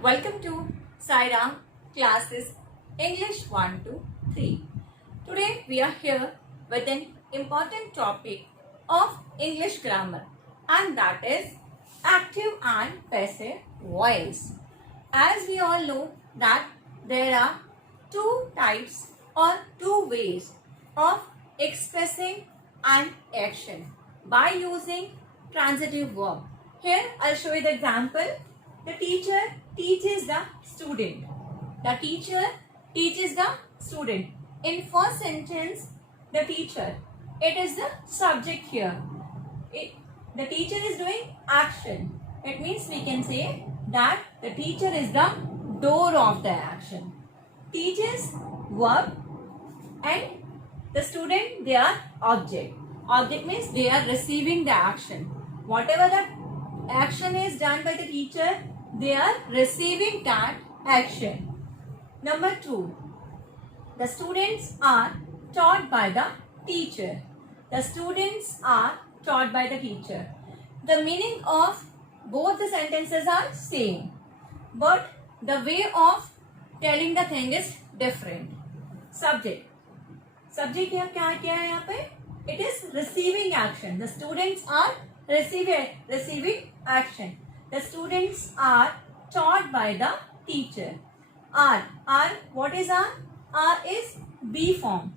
Welcome to Saira Classes English 1 to 3. Today we are here with an important topic of English grammar, and that is active and passive voice. As we all know that there are two types or two ways of expressing an action by using transitive verb. Here I'll show you the example. The teacher teaches the student. The teacher teaches the student. In first sentence, the teacher, it is the subject here. The teacher is doing action. It means we can say that the teacher is the door of the action. Teaches verb and the student, they are object. Object means they are receiving the action. Whatever the action is done by the teacher, they are receiving that action. Number 2, the students are taught by the teacher. The students are taught by the teacher. The meaning of both the sentences are same, but the way of telling the thing is different. Subject. Subject क्या है यहाँ पे? It is receiving action. The students are receiving action. The students are taught by the teacher. Are, what is are? Are is be form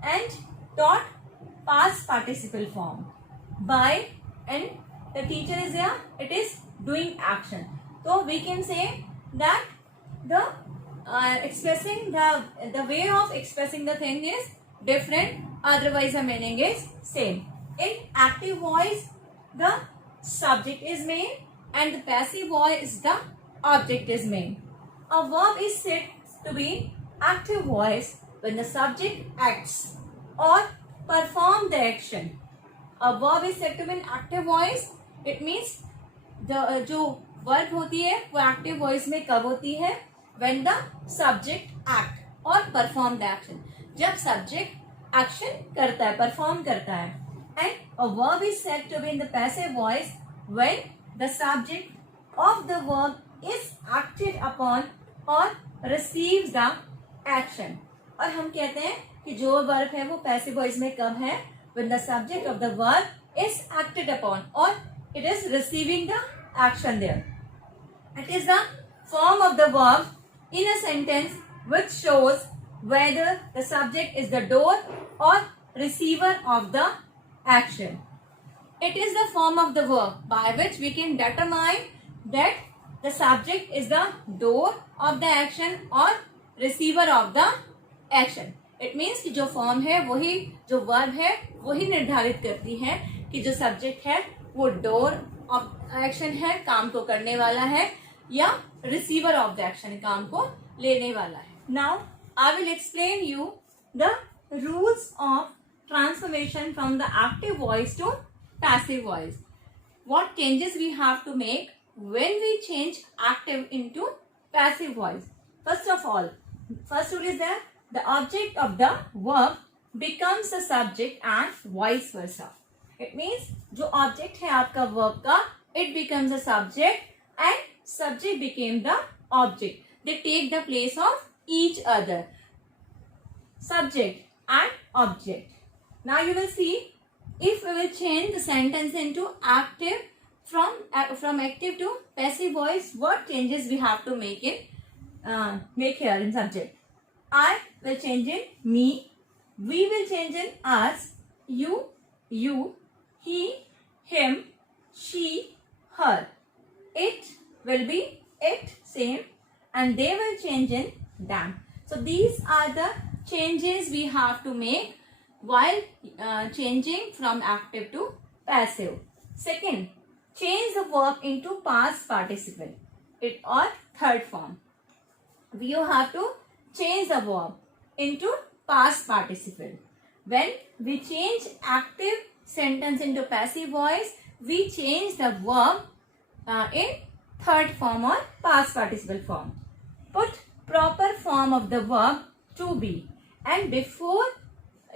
and taught past participle form. By and the teacher is there, it is doing action. So we can say that the expressing the way of expressing the thing is different, otherwise the meaning is same. In active voice, the subject is main and the passive voice, the object is main. A verb is said to be active voice when the subject acts or perform the action. A verb is said to be an active voice. It means the जो verb होती है वो active voice में कब होती है? When the subject act or perform the action. जब subject action करता है, perform करता है. And a verb is said to be in the passive voice when the subject of the verb is acted upon or receives the action. और हम कहते हैं कि जो verb है वो passive voice में कब है? When the subject of the verb is acted upon or it is receiving the action there. It is the form of the verb in a sentence which shows whether the subject is the door or receiver of the action. It is the form of the verb by which we can determine that the subject is the door of the action or receiver of the action. It means कि जो form है वही जो verb है वही निर्धारित करती है कि जो subject है वो door of action है, काम को करने वाला है, या receiver of the action, काम को लेने वाला है. Now I will explain you the rules of transformation from the active voice to passive voice. What changes we have to make when we change active into passive voice? First of all, first rule is that the object of the verb becomes the subject and vice versa. It means जो object है आपका verb का, it becomes the subject and subject became the object. They take the place of each other. Subject and object. Now you will see if we will change the sentence into active from active to passive voice, what changes we have to make here in subject. I will change in me. We will change in us. You, he, him, she, her. It will be it, same, and they will change in them. So these are the changes we have to make while changing from active to passive. Second, change the verb into past participle or third form. You have to change the verb into past participle. When we change active sentence into passive voice, we change the verb in third form or past participle form. Put proper form of the verb to be, and before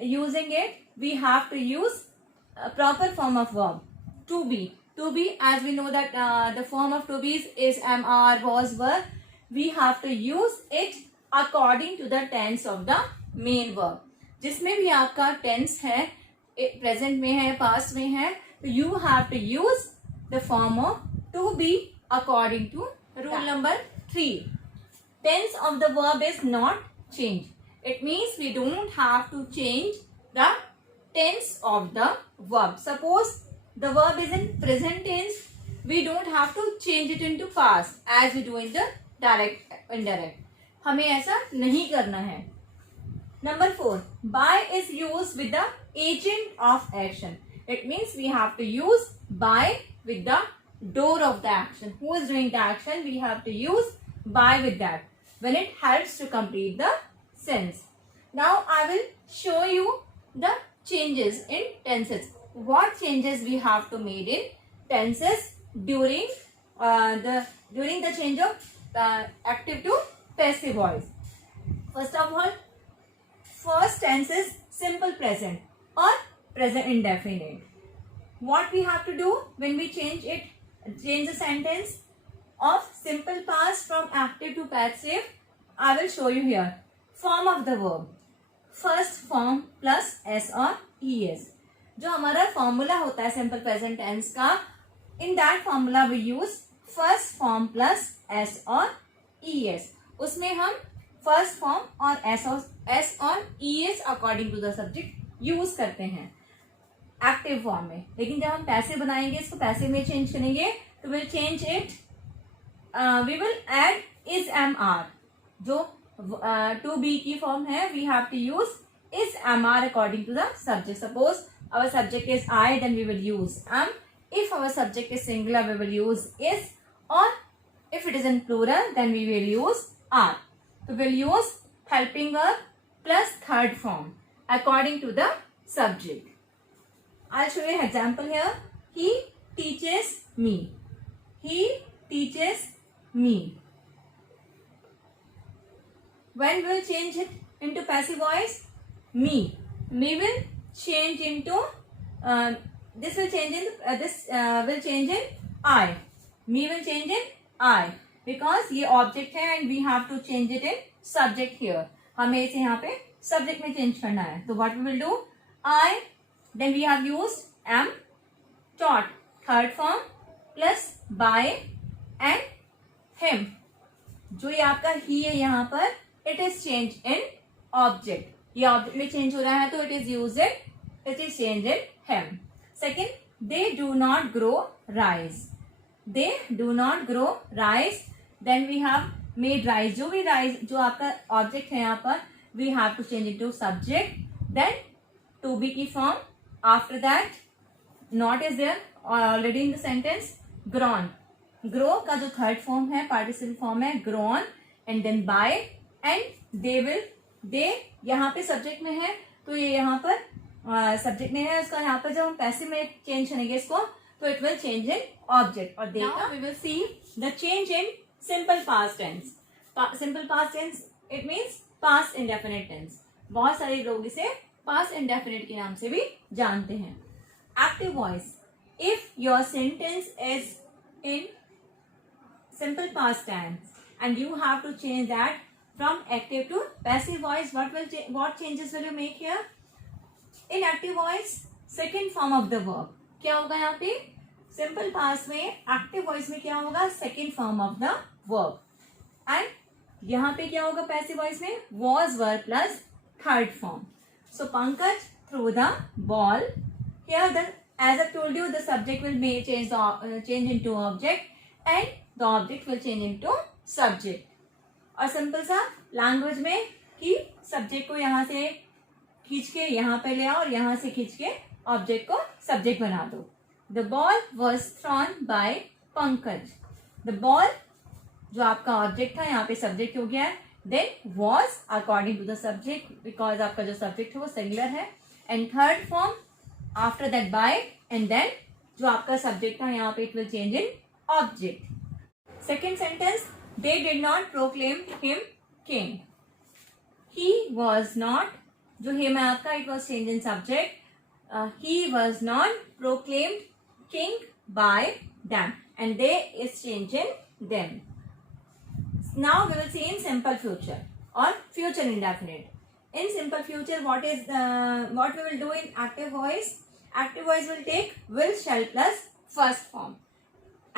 using it we have to use a proper form of verb to be. to be, as we know that the form of to be is am, are, was, were. We have to use it according to the tense of the main verb. जिसमें भी आपका tense है, present में है, past में है, तो you have to use the form of to be according to rule number 3. Tense of the verb is not changed. It means we don't have to change the tense of the verb. Suppose the verb is in present tense, we don't have to change it into past as we do in the direct indirect. हमें ऐसा नहीं करना है. Number 4, by is used with the agent of action. It means we have to use by with the doer of the action. Who is doing the action? We have to use by with that when it helps to complete the sentence. Now I will show you the changes in tenses. What changes we have to make in tenses during the change of active to passive voice. First of all, first tense is simple present or present indefinite. What we have to do when we change the sentence of simple past from active to passive, I will show you here. Form of the verb, first form plus s or es. जो हमारा formula होता है simple present tense का, in that formula we use first form plus S और E S. उसमें हम first form और S और E S according to the subject use करते हैं एक्टिव फॉर्म में. लेकिन जब हम पैसे बनाएंगे, इसको पैसे में चेंज करेंगे, तो will change it, we will add is am are. जो टू बी की फॉर्म है, we have to use is am are according to the subject. Suppose our subject is I, then we will use am. If our subject is singular, we will use is, or if it is in plural, then we will use are. So we will use helping verb plus third form according to the subject. I'll show you an example here. He teaches me. He teaches me. When we will change it into passive voice, me will change into this will change in I. Me will change in I because ये object है and we have to change it in subject here. हमें इसे यहाँ पे subject में change करना है. तो what we will do? I, then we have used am, taught, third form plus by and him. जो ये आपका he है यहाँ पर, it is changed in object. ये ऑब्जेक्ट में चेंज हो रहा है, तो it is change in him. Second, they do not grow rice. They do not grow rice. Then we have made rice. जो भी राइज जो आपका ऑब्जेक्ट है यहाँ पर, we have to change it to subject. Then to be की form. After that not is there already in the sentence. Grown. Grow का जो थर्ड फॉर्म है, पार्टिसिपल फॉर्म है, grown. And then by and they will. They यहाँ पे subject में है, तो ये यहाँ पर सब्जेक्ट में है. उसका यहाँ पर जब हम पैसिव में चेंज करेंगे इसको, तो it will change in object. और दे का we will see the change in simple past tense. Simple past tense it means past indefinite tense. बहुत सारे लोग इसे पास्ट इंडेफिनिट के नाम से भी जानते हैं. Active voice. If your sentence is in simple past tense and you have to change that from active to passive voice, what changes will you make here? In active voice, second form of the verb क्या होगा यहाँ पे? Simple past में active voice में क्या होगा? Second form of the verb. And यहाँ पे क्या होगा पैसिव वॉइस में? was, were plus third form. So Pankaj through the ball. Here the, as I told you, the subject will change into object and the object will change into subject. और simple सा language में कि subject को यहाँ से खींच के यहाँ पे ले आओ और यहाँ से खींच के ऑब्जेक्ट को सब्जेक्ट बना दो. The ball was thrown by Pankaj. The ball जो आपका ऑब्जेक्ट था यहाँ पे सब्जेक्ट हो गया है. Then was according to the subject, because आपका जो सब्जेक्ट है वो सिंगुलर है. And third form after that by. And then जो आपका सब्जेक्ट था यहाँ पे it will change in object. Second sentence, they did not proclaim him king. He was not, जो him है आपका, it was changed in subject. He was not proclaimed king by them, and they is changing them. Now we will see in simple future or future indefinite. In simple future, what we will do in active voice? Active voice will take will, shall plus first form.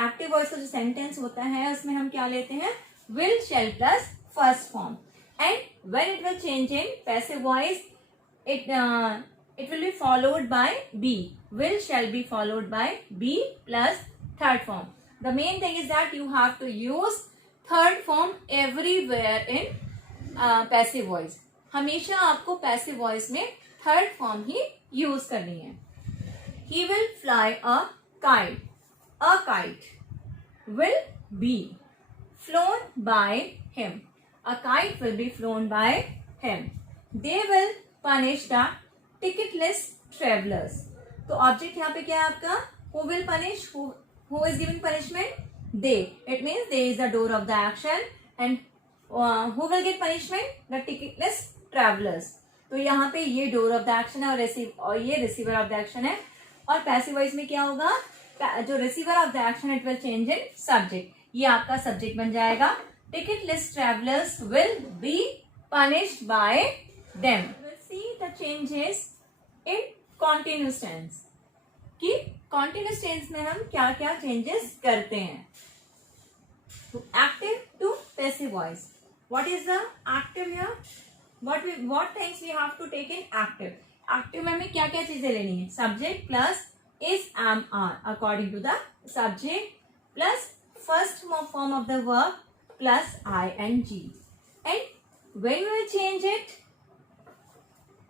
Active voice का जो sentence होता है उसमें हम क्या लेते हैं? Will, shell plus first form. And when it will change in passive voice, it will be followed by be. Will, shall be followed by be plus third form. The main thing is that you have to use third form everywhere in passive voice. हमेशा आपको passive voice में third form ही use करनी है. He will fly a kite. A kite will be flown by him. A kite will be flown by him. They will punish the ticketless travelers. तो object यहाँ पे क्या है आपका? Who will punish? Who is giving punishment? They. It means they is the door of the action, and who will get punishment? The ticketless travelers. तो यहाँ पे ये door of the action है और ये receiver of the action है. और passive voice में क्या होगा? जो receiver of the action it will change in subject. ये आपका सब्जेक्ट बन जाएगा. Ticketless travellers will be punished by them. Will see the changes in continuous tense. कि कॉन्टिन्यूअस टेंस में हम क्या क्या चेंजेस करते हैं. Active to passive voice. What is the active here? What things we have to take in active. Active में हमें क्या क्या चीजें लेनी है? Subject plus is, am, are according to the subject plus first form of the verb plus ing. And when we will change it,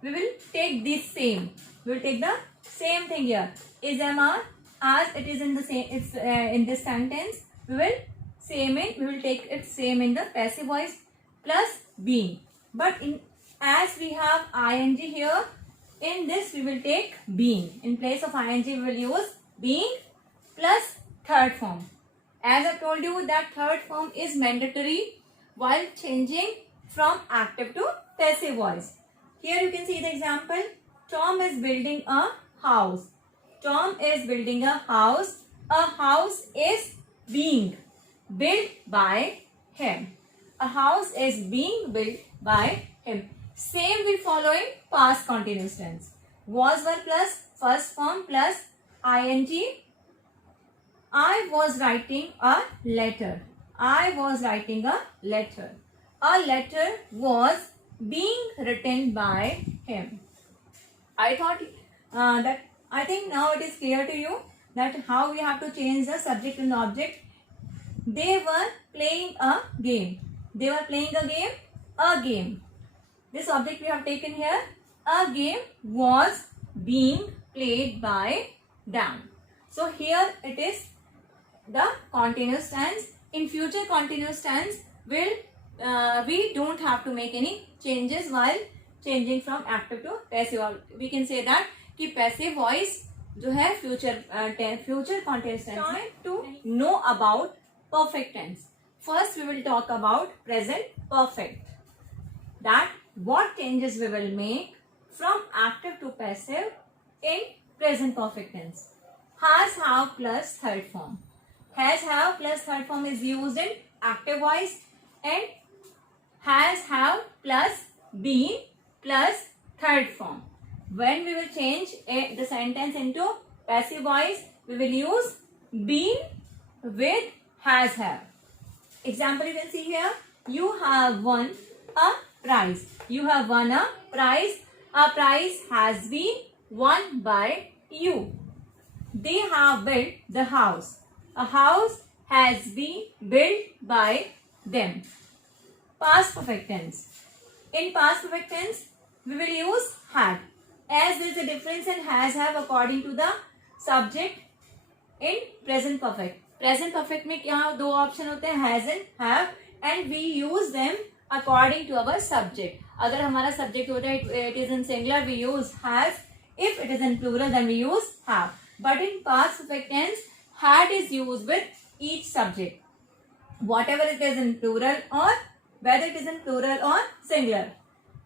we will take this same. We will take the same thing here. Is, am, are, as it is in the same. It's in this sentence. We will take it same in the passive voice plus being. But as we have ing here. In this we will take being. In place of ing we will use being plus third form. As I told you that third form is mandatory while changing from active to passive voice. Here you can see the example. Tom is building a house. Tom is building a house. A house is being built by him. A house is being built by him. Same will follow in past continuous tense. Was, were plus first form plus ing. I was writing a letter. I was writing a letter. A letter was being written by him. I thought I think now it is clear to you that how we have to change the subject and object. They were playing a game. They were playing a game. A game. This object we have taken here. A game was being played by them. So here it is the continuous tense. In future continuous tense, we don't have to make any changes while changing from active to passive. We can say that कि passive voice जो है future continuous tense में. To know about perfect tense. First we will talk about present perfect. That what changes we will make from active to passive in present perfect tense. Has, have plus third form. Has, have plus third form is used in active voice, and has, have plus been plus third form. When we will change the sentence into passive voice, we will use been with has, have. Example you can see here. You have won a prize. You have won a prize. A prize has been won by you. They have built the house. A house has been built by them. Past perfect tense. In past perfect tense, we will use had. As there is a difference in has, have according to the subject in present perfect. Present perfect में क्या दो option होते हैं? Has and have, and we use them according to our subject. अगर हमारा subject होता है it is in singular, we use has. If it is in plural, then we use have. But in past perfect tense, had is used with each subject, whatever it is in plural or whether it is in plural or singular.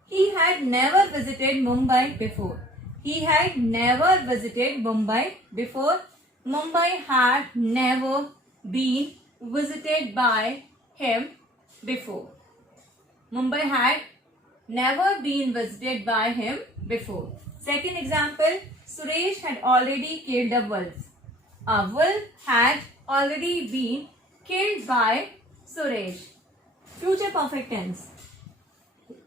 He had never visited Mumbai before. He had never visited Mumbai before. Mumbai had never been visited by him before. Mumbai had never been visited by him before. Second example, Suresh had already killed a wolf. A wolf had already been killed by Suresh. Future perfect tense.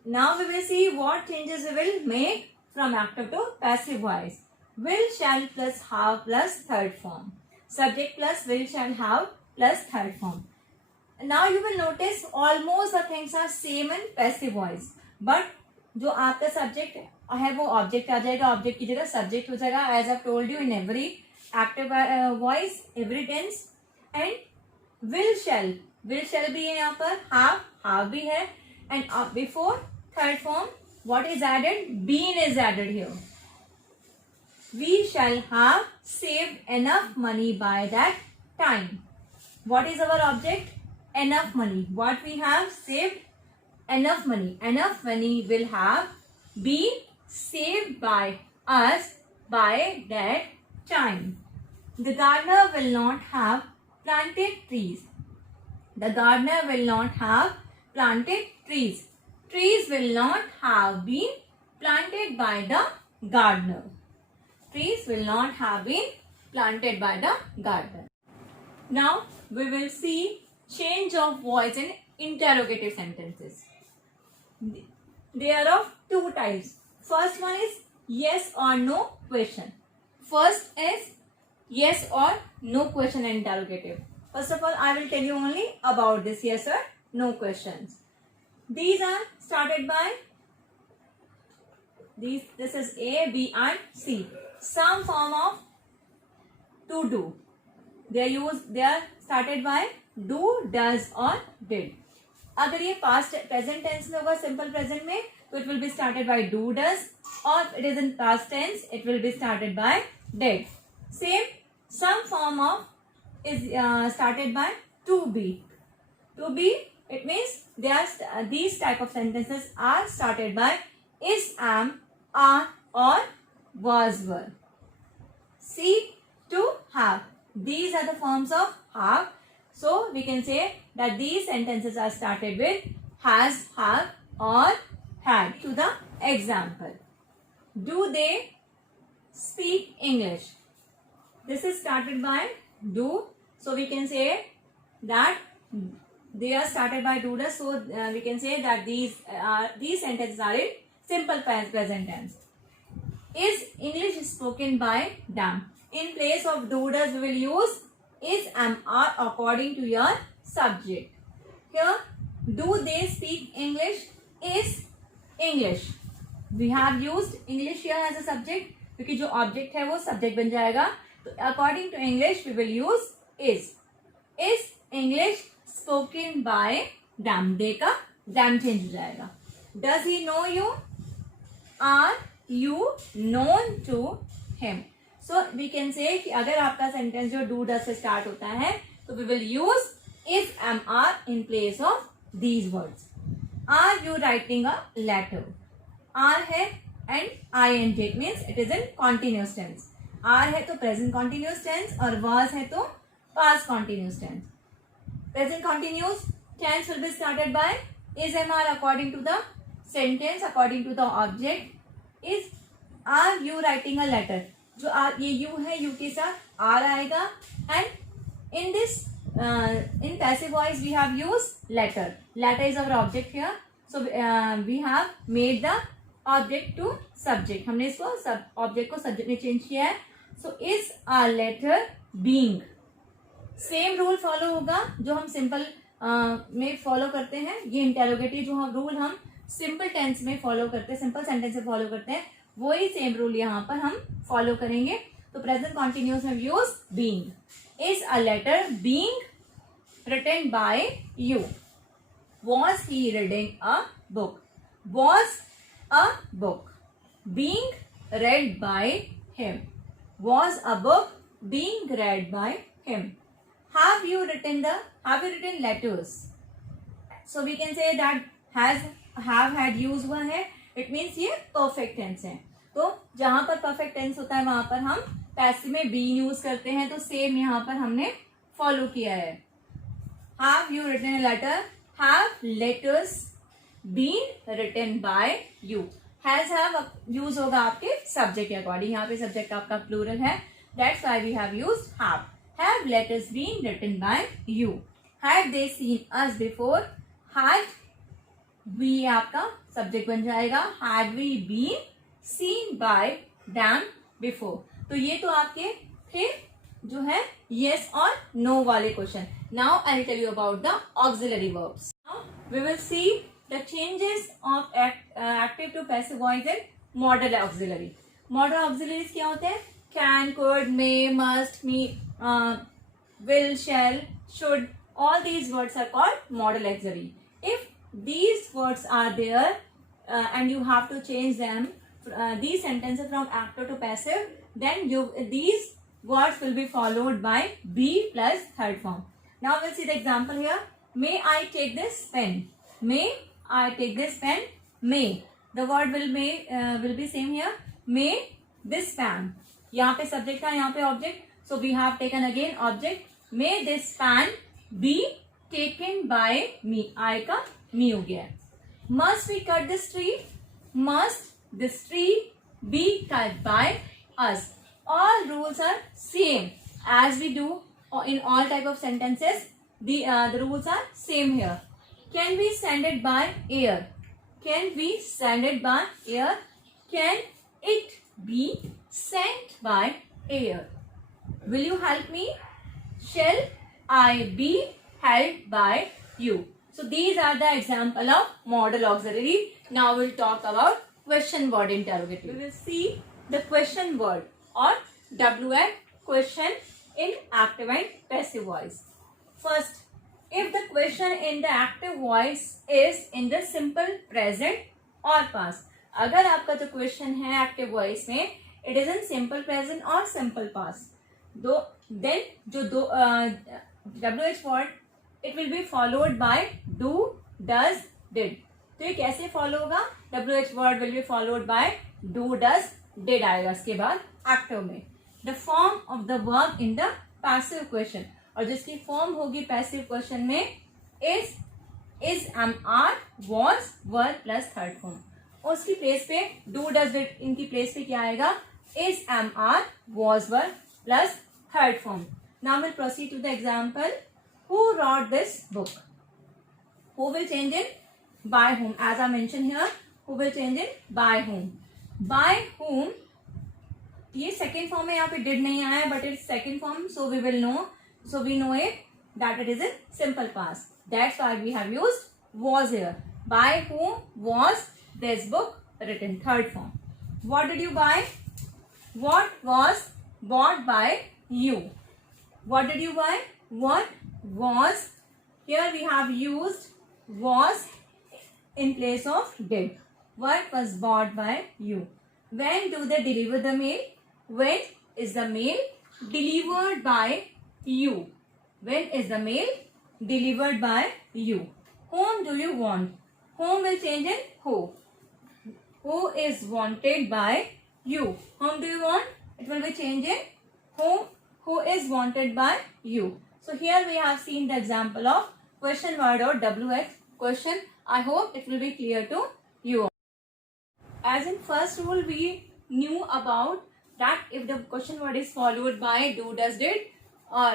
Now we will see what changes we will make from active to passive voice. Will, shall plus have plus third form. Subject plus will, shall, have plus third form. Now you will notice almost the things are same in passive voice. But जो आपका subject है वो object आ जाएगा, object की जगह subject हो जाएगा. As I told you in every active voice, every tense. And will shall भी है यहाँ पर, हाव भी है. And before third form what is added? Been is added here. We shall have saved enough money by that time. What is our object? Enough money. What we have saved? Enough money. Enough money will have been saved by us by that time. The gardener will not have planted trees. The gardener will not have planted trees. Trees will not have been planted by the gardener. Trees will not have been planted by the gardener. Now we will see change of voice in interrogative sentences. They are of two types. First one is yes or no question. First is yes or no question in interrogative. First of all, I will tell you only about this yes or no questions. These are started by this is A, B and C. Some form of to do. They are started by do, does or did. अगर ये past present tense में होगा, simple present में, तो it will be started by do, does, or it is in past tense, it will be started by did. Same, some form of is started by to be. To be, it means these type of sentences are started by is, am, are or was, were. See, to have. These are the forms of have. So we can say that these sentences are started with has, have or had. To the example, do they speak English? This is started by do. So we can say that they are started by do, does. So we can say that these sentences are in simple present tense. Is English spoken by them? In place of do, does, we will use is, am, are according to your subject. Here, do they speak English? Is English. We have used English here as a subject क्योंकि जो object है वो subject बन जाएगा. तो according to English we will use is. Is English spoken by them? They का them change हो जाएगा. Does he know you? Are you known to him? So we can say कि अगर आपका sentence जो do does से start होता है तो we will use is, am, are in place of these words. Are you writing a letter? Are है and ing, it means it is in continuous tense. Are है तो present continuous tense और was है तो past continuous tense. Present continuous tense will be started by is, am, are according to the sentence, according to the object. Is, are you writing a letter? जो ये you है, you के साथ are आएगा. And in this in passive voice we have used letter. Letter is our object here. So we have made the object to subject. हमने इसको object को subject में change किया है. So is a letter being. Same rule follow होगा जो हम simple में follow करते हैं. ये interrogative जो हम rule हम simple tense में follow करते हैं, simple sentence में follow करते हैं, वही same rule यहाँ पर हम follow करेंगे. तो present continuous में use being. Is a letter being written by you? Was he reading a book? Was a book being read by him? Was a book being read by him? Have you written letters? So we can say that has, have, had use हुआ है. It means ये perfect tense है. तो जहां पर perfect tense होता है वहां पर हम पैसिव में बीन यूज करते हैं, तो सेम यहाँ पर हमने फॉलो किया है. Have you written a letter, have letters been written by you. Have use होगा आपके सब्जेक्ट के अकॉर्डिंग. यहाँ पे सब्जेक्ट आपका प्लूरल है, that's why we have used have. Have letters been written by you. Had they seen us before, had we आपका subject बन जाएगा. Had we been seen by them before. तो ये तो आपके थे जो है यस और नो वाले question. Now I will tell you about the auxiliary verbs. Now we will see the changes of active to passive voice in modal auxiliary. Modal auxiliaries क्या होते हैं? Can, could, may, must, might, will, shall, should. All these words are called modal auxiliary. If these words are there and you have to change them, these sentences from active to passive, then these words will be followed by be plus third form. Now we'll see the example here. May I take this pen? May I take this pen? May. The word will be same here. May this pen. यहाँ पे subject था, यहाँ पे object. So we have taken again object. May this pen be taken by me. I का me हो गया है. Must we cut this tree? Must this tree be cut by us? All rules are same as we do in all type of sentences. The rules are same here. Can we send it by air? Can we send it by air? Can it be sent by air? Will you help me? Shall I be helped by you? So these are the example of modal auxiliary. Now we'll talk about question word interrogative. We will see the question word or WH question in active and passive voice. First, if the question in the active voice is in the simple present or past. अगर आपका जो question है active voice में it is in simple present or simple past. Then जो WH word it will be followed by do, does, did. तो ये कैसे follow होगा? WH word will be followed by do, does, did आएगा इसके बाद active में. The form of the verb in the passive question. और जिसकी फॉर्म होगी पैसिव क्वेश्चन में is, am, are, was, were plus third form. उसकी प्लेस पे do, does, did इनकी प्लेस पे क्या आएगा? is, am, are, was, were plus third form. Now we'll proceed to the example. Who wrote this book? Who will change in by whom? As I mentioned here, who will change in by whom? By whom? ये second form है, यहाँ पे did नहीं आया है, but it's second form, so we will know. So we know it that it is in simple past. That's why we have used was here. By whom was this book written? Third form. What did you buy? What was bought by you? What did you buy? What was, here we have used was in place of did. What was bought by you? When do they deliver the mail? When is the mail delivered by you? When is the mail delivered by you? Whom do you want? Whom will change in who. Who is wanted by you? Whom do you want? It will be changed in who is wanted by you. So here we have seen the example of question word or WH question. I hope it will be clear to you. As in first rule, we knew about that if the question word is followed by do, does, did, or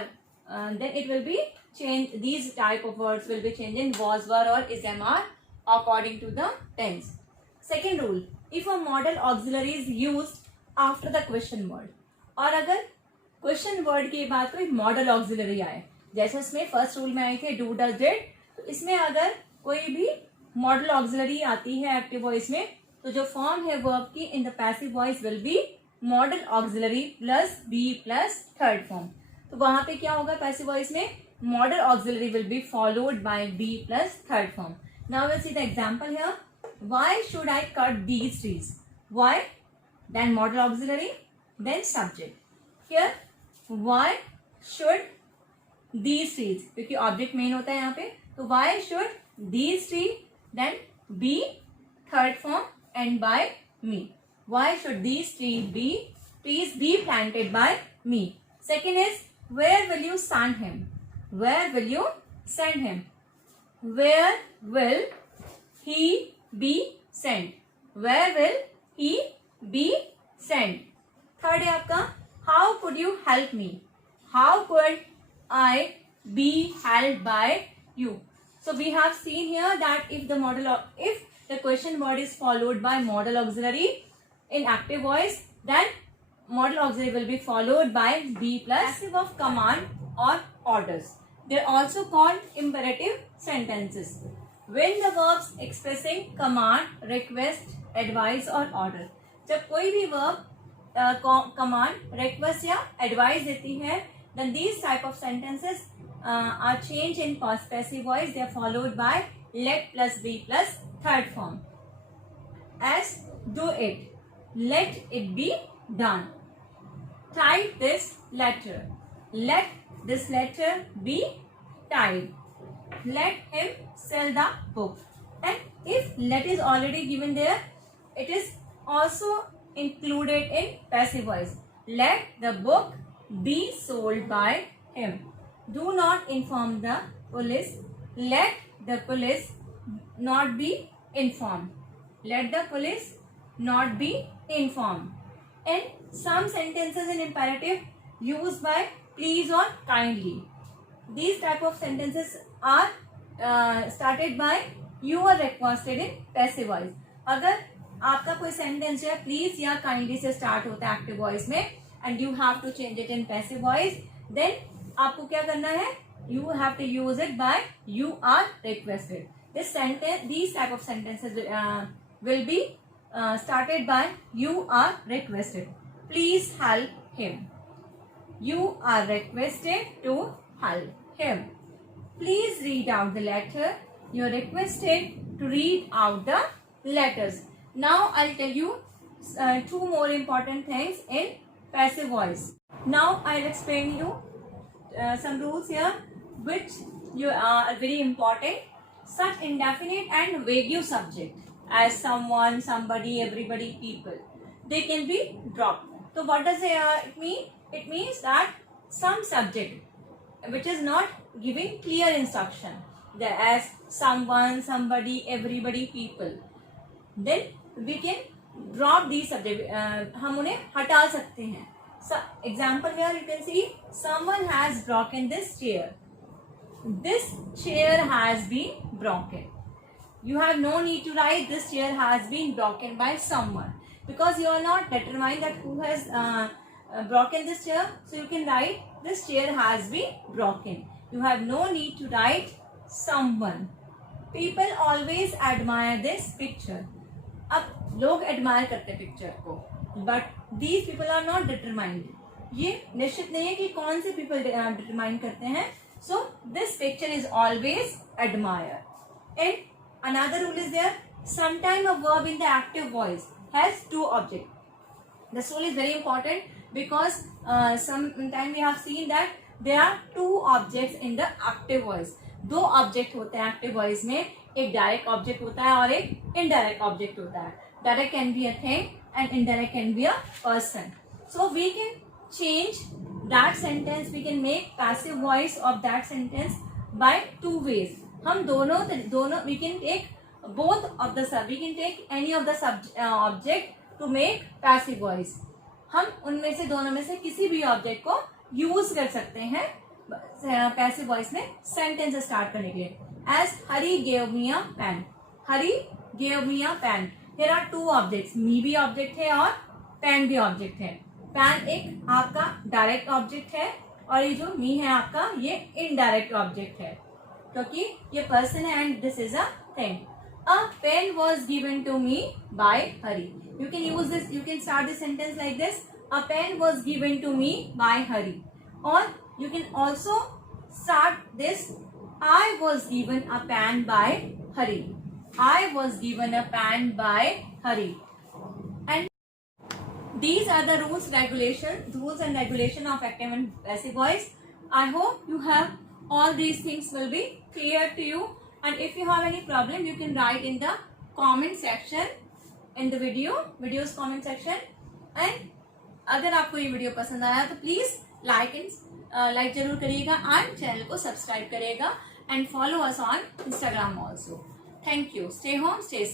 then it will be changed. These type of words will be changed in was, were, or is, am, are according to the tense. Second rule, if a modal auxiliary is used after the question word, और अगर question word के बाद कोई model auxiliary आए, जैसे इसमें first rule में आए थे डू, डज, डिड, तो इसमें अगर कोई भी मॉडल ऑक्सिलरी आती है एक्टिव वॉइस में, तो जो फॉर्म है वर्ब की in the passive voice will be modal auxiliary plus be plus third form. तो वहां पे क्या होगा पैसिव वॉइस में? Modal auxiliary will be followed by be plus third form. Now will see the example here. Why should I cut these trees? Why, then modal auxiliary, then subject. Here why should these trees, क्योंकि object main होता है यहाँ पे, तो why should these tree, then be third form and by me. Why should these three be trees be planted by me. Second is, where will you send him? Where will you send him? Where will he be sent? Where will he be sent? Third है आपका, how could you help me? How could I be helped by you? So we have seen here that if the question word is followed by modal auxiliary in active voice, then modal auxiliary will be followed by be plus passive of command or orders. They are also called imperative sentences. When the verbs expressing command, request, advice or order, जब कोई भी verb command, request या advice देती है, then these type of sentences are changed in past passive voice. They are followed by let plus be plus third form. As do it, let it be done. Type this letter, let this letter be typed. Let him sell the book. And if let is already given there, it is also included in passive voice. Let the book be sold by him. Do not inform the police. Let the police not be informed. Let the police not be informed. And some sentences in imperative used by please or kindly. These type of sentences are started by you are requested in passive voice. अगर आपका कोई sentence जो है please या kindly से start होता है active voice में and you have to change it in passive voice, then आपको क्या करना है, you have to use it by you are requested. This sentence, these type of sentences will be started by you are requested. Please help him. You are requested to help him. Please read out the letter. You are requested to read out the letters. Now I'll tell you two more important things in passive voice. Now I'll explain you some rules here which are very important. Such indefinite and vague subject as someone, somebody, everybody, people, they can be dropped. So what does it mean? It means that some subject which is not giving clear instruction, as someone, somebody, everybody, people, then we can drop these subject. हम उन्हें हटा सकते हैं. So example here you can see someone has broken this chair. This chair has been broken. You have no need to write this chair has been broken by someone because you are not determined that who has broken this chair. So you can write this chair has been broken. You have no need to write someone. People always admire this picture. अब लोग admire करते हैं picture को, but these people are not determined. ये निश्चित नहीं है कि कौन से people determine करते हैं. So this picture is always admired. And another rule is there. Sometime a verb in the active voice has two objects. This rule is very important because sometime we have seen that there are two objects in the active voice. दो object होते हैं active voice में, एक direct object होता है और एक indirect object होता है. Direct can be a thing and indirect can be a person. So we can change that sentence, we can make passive voice of that sentence by two ways. हम दोनों we can take both of the we can take any of the object to make passive voice. हम उनमें से दोनों में से किसी भी ऑब्जेक्ट को यूज कर सकते हैं पैसिव वॉइस में सेंटेंस स्टार्ट करने के लिए. As Hari gave me a pen. Hari gave me a pen. There are two objects. Me भी ऑब्जेक्ट है और पेन भी ऑब्जेक्ट है. पेन एक आपका डायरेक्ट ऑब्जेक्ट है और ये जो मी है आपका ये इनडायरेक्ट ऑब्जेक्ट है क्योंकि ये पर्सन है and this is a thing. A pen was given to me by Hari. You can use this, you can start this sentence like this. A pen was given to me by Hari. और you can also start this. I was given a pen by Hari. I was given a pen by Hari. And these are the rules and regulation of active and passive voice. I hope you have all these things will be clear to you. And if you have any problem, you can write in the comment section in the video's comment section. And अगर आपको ये video पसंद आया तो please like जरूर करिएगा and channel को subscribe करिएगा and follow us on Instagram also. Thank you. Stay home, stay safe.